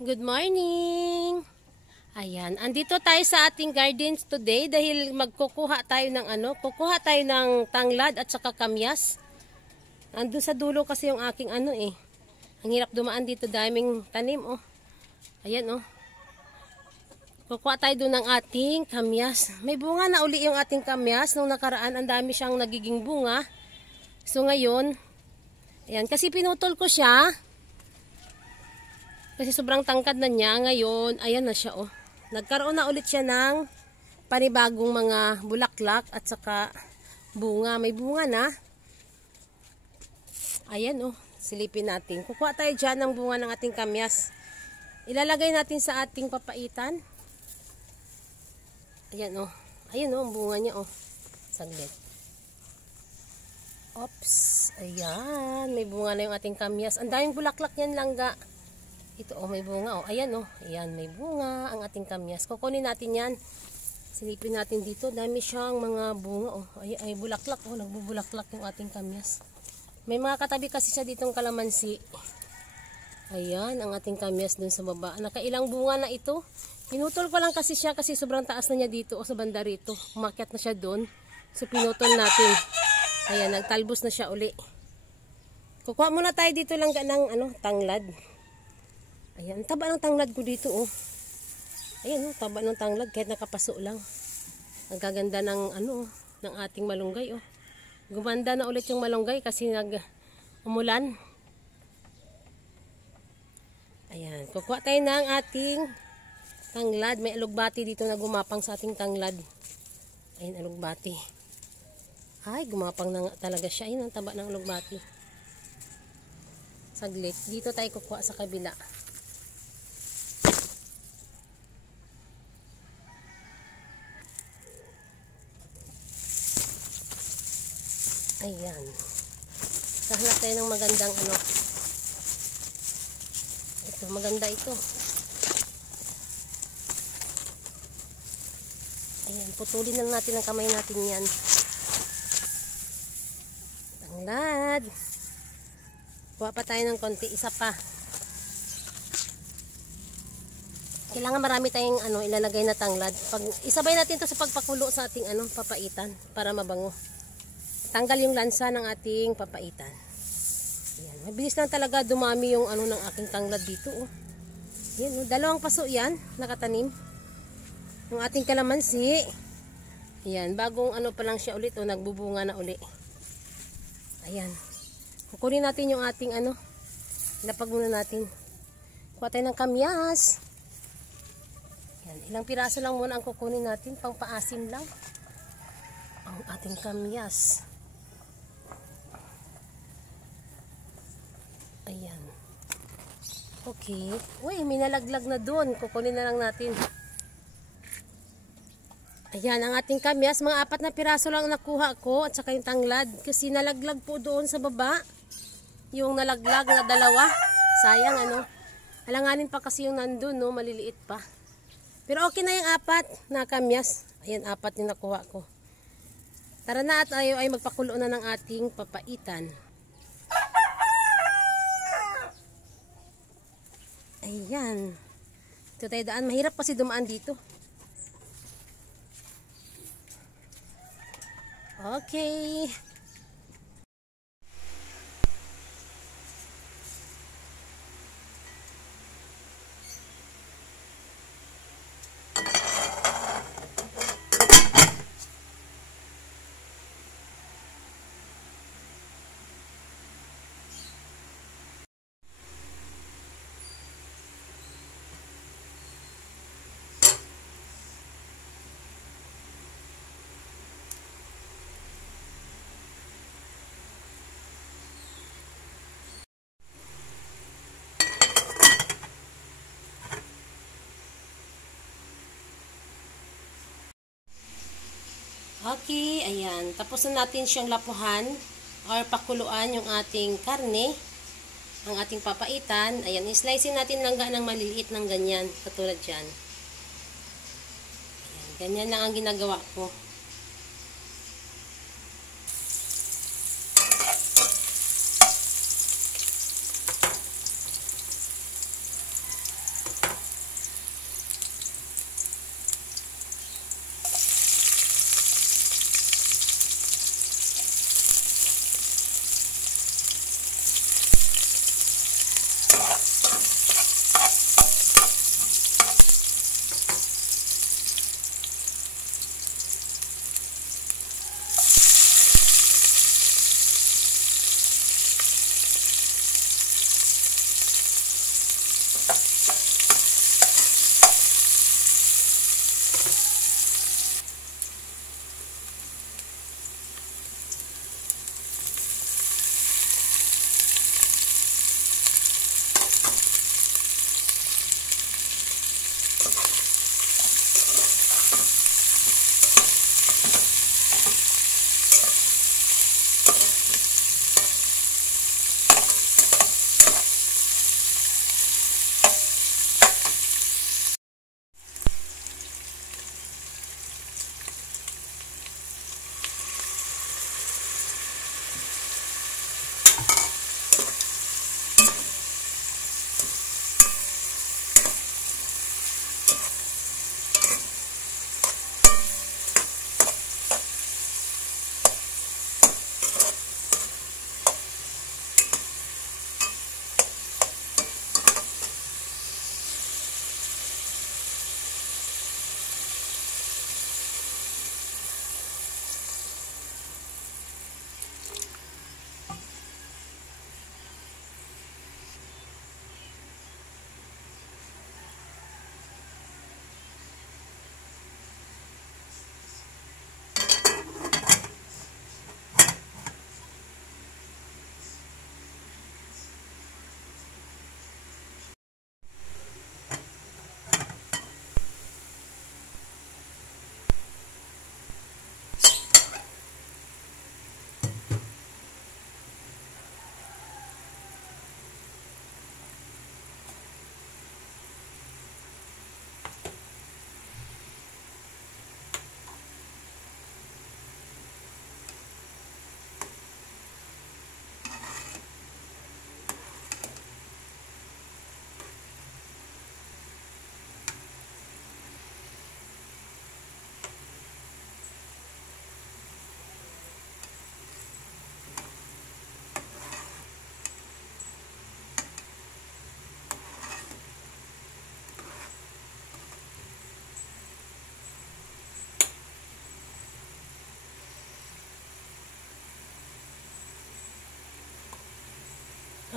Good morning! Ayan, andito tayo sa ating gardens today dahil magkukuha tayo ng tanglad at saka kamyas. Andun sa dulo kasi yung aking Ang hirap dumaan dito, daming tanim Ayan Kukuha tayo doon ng ating kamyas. May bunga na uli yung ating kamyas. Nung nakaraan, ang dami siyang nagiging bunga. So ngayon, ayan, kasi pinutol ko siya. Kasi sobrang tangkad na niya. Ngayon, ayan na siya Nagkaroon na ulit siya ng panibagong mga bulaklak at saka bunga. May bunga na. Ayan silipin natin. Kukuha tayo dyan ng bunga ng ating kamyas. Ilalagay natin sa ating papaitan. Ayan Ayan ang bunga niya Saglit. Oops. Ayan. May bunga na yung ating kamyas. Ang daming bulaklak yan, langga. Ito may bunga Ayan Ayan, may bunga ang ating kamyas. Kukunin natin yan. Silipin natin dito. Dami siyang mga bunga Ay bulaklak nagbubulaklak yung ating kamyas. May mga katabi kasi siya ditong kalamansi. Ayan ang ating kamyas dun sa baba. Nakailang bunga na ito. Pinutol ko lang kasi siya kasi sobrang taas na niya dito sa banda rito. Umakyat na siya dun. So pinutol natin. Ayan, nagtalbos na siya uli. Kukuha muna tayo dito lang ng tanglad. Ayan, taba ng tanglad ko dito Ayan taba ng tanglad kahit nakapaso lang. Ang gaganda ng ng ating malunggay Gumanda na ulit yung malunggay kasi umulan. Ayan, kukuha tayo ng ating tanglad. May alugbati dito na gumapang sa ating tanglad. Ayan, alugbati. Ay, gumapang na talaga siya. Ayan, ang taba ng alugbati. Saglit. Dito tayo kukuha sa kabila. Ayan. Kahanap tayo ng magandang Ito, maganda ito. Ayan, putulin lang natin ang kamay natin yan. Tanglad. Kuha pa tayo ng konti, isa pa. Kailangan marami tayong ilalagay na tanglad. Isabay natin ito sa pagpakulo sa ating papaitan para mabango. Tanggal yung lansa ng ating papaitan. Ayan, mabilis lang talaga dumami yung ng aking tanglad dito Ayan, dalawang paso yan, nakatanim. Yung ating kalamansi. Ayan, bagong pa lang siya ulit nagbubunga na uli. Ayan. Kukunin natin yung ating ilapag muna natin. Kuha tayo ng kamyas. Ayan, ilang piraso lang muna ang kukunin natin, pang paasim lang. Ang ating kamyas. Ayan. Okay. Uy, may nalaglag na doon. Kukunin na lang natin. Ayan, ang ating kamyas. Mga 4 na piraso lang nakuha ko. At saka yung tanglad. Kasi nalaglag po doon sa baba. Yung nalaglag na 2. Sayang Alanganin pa kasi yung nandun maliliit pa. Pero okay na yung 4 na kamyas. Ayan, 4 yung nakuha ko. Tara na at tayo ay magpakulo na ng ating papaitan. Ayan. Ito tayo daan. Mahirap kasi dumaan dito. Okay. Okay, ayan. Tapos na natin siyang lapuhan or pakuluan yung ating karne, ang ating papaitan. Ayan, islicein natin lang ng maliliit ng ganyan, katulad dyan. Ayan, ganyan lang ang ginagawa ko.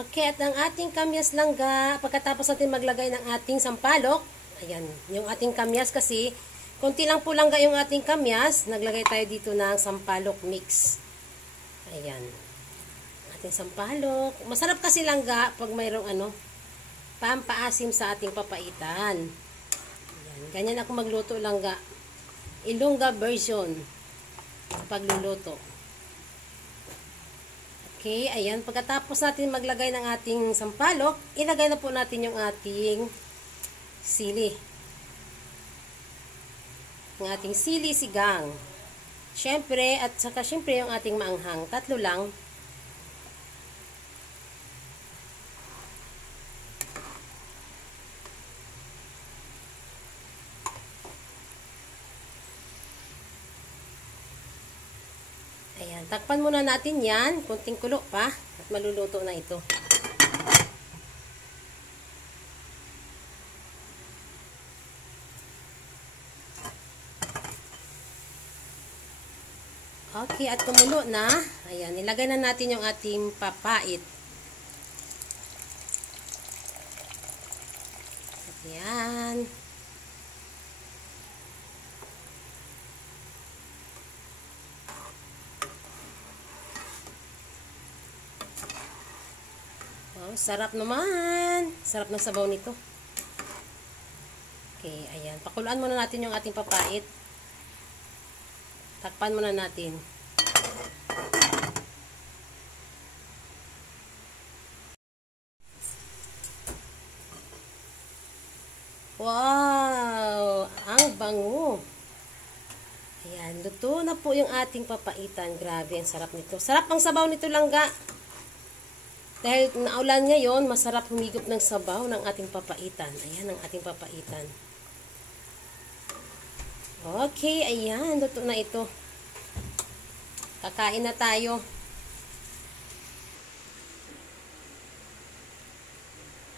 Okay, at ang ating kamyas langga, pagkatapos natin maglagay ng ating sampalok, ayan, yung ating kamyas kasi, konti lang po langga yung ating kamyas, naglagay tayo dito ng sampalok mix. Ayan, ating sampalok. Masarap kasi langga pag mayroong pampaasim sa ating papaitan. Ayan, ganyan ako magluto langga. Ilongga version sa pagluluto. Okay, ayan. Pagkatapos natin maglagay ng ating sampalok, ilagay na po natin yung ating sili. Yung ating sili sigang. Syempre, at saka syempre yung ating maanghang. 3 lang. Ayan, takpan muna natin yan. Kunting kulo pa. At maluluto na ito. Okay, at kumulo na. Ayan, ilagay na natin yung ating papait. Ayan. Oh, sarap naman. Sarap ng sabaw nito. Okay, ayan. Pakuluan muna natin yung ating papait. Takpan muna natin. Wow! Ang bango. Ayan, luto na po yung ating papaitan. Grabe, ang sarap nito. Sarap ang sabaw nito langga. Dahil naulan ngayon, masarap humigop ng sabaw ng ating papaitan. Ayan ang ating papaitan. Okay, ayan. Luto na ito. Kakain na tayo.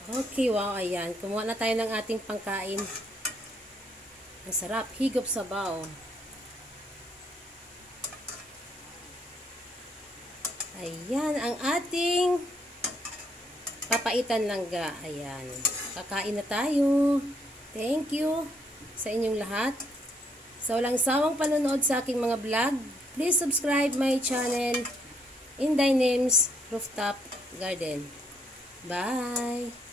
Okay, wow, ayan. Kumuha na tayo ng ating pangkain. Ang sarap. Higop sabaw. Ayan, ang ating papaitan langga. Ayan. Kakain na tayo. Thank you sa inyong lahat. Sa walang sawang panonood sa aking mga vlog, please subscribe my channel, Inday Names Rooftop Garden. Bye!